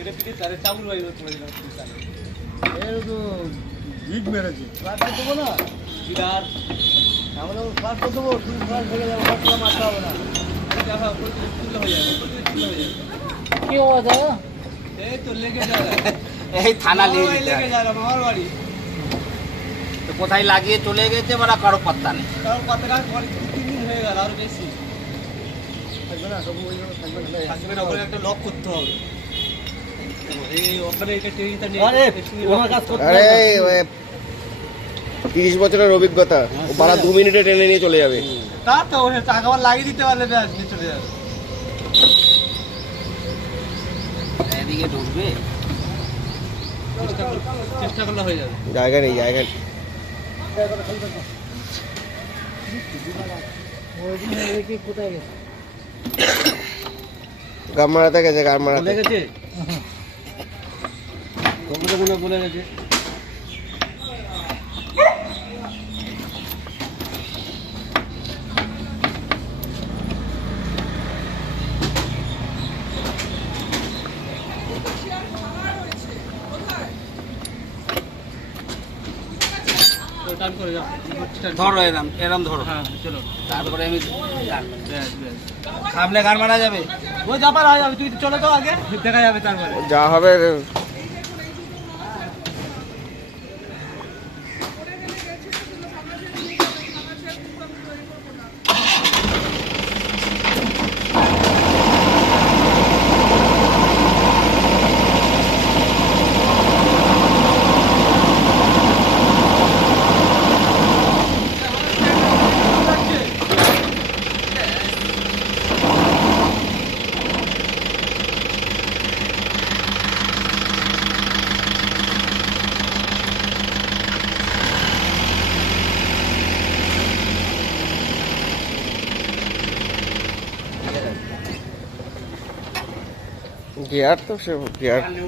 এটা পিঠে তারে চাউল ভাই করে দিলাম তারে এর তো হিট মেরেছে ক্লাস দেবো না বিরাট আমরা ক্লাস দেবো তুমি ক্লাস ভেঙে যাবো ক্লাস মারতে হবে না দেখা করে তুলে হয়ে যাবে তুলে হয়ে যাবে কি হওয়া দাদা? এই তো লেগে যা এই থানা লেগে যা আমার বাড়ি তো কোথায় লাগিয়ে চলে গেছে বলা কারো পাত্তা নেই। কারণ কতটা পরে 3 দিন হয়ে গেল আর বেশি থাকবে না সবু ওই জন্য থাকবে না থাকবে না, ওখানে একটা লক করতে হবে এই ওখানে এটা ট্রেনিংটা নিয়ে আরে ওনার কাজ করতে আরে 30 বছরের অভিজ্ঞতা ও বারা 2 মিনিটে টেনে নিয়ে চলে যাবে। তা তো ওখানে টাকা আবার লাগিয়ে দিতে পারলে ব্যাস নিয়ে চলে যাবে এদিকে ঢুকবে চেষ্টা করলে হয়ে যাবে জায়গা নেই জায়গা নেই। ওই দিন রেখে কোথায় গেছে? গাম মারাতে গেছে গাম মারাতে। বলে গেছে তোমাদের মনে বলে গেছে টান করে যাও ধরো এরম এরম ধরো, হ্যাঁ চলো তারপরে আমি ব্যাস ব্যাস সামনে গান মারা যাবে। ও যাবার হয় তুই চলে তো আগে দেখা যাবে তারপরে যা হবে গিয়ার তো সে গিয়ার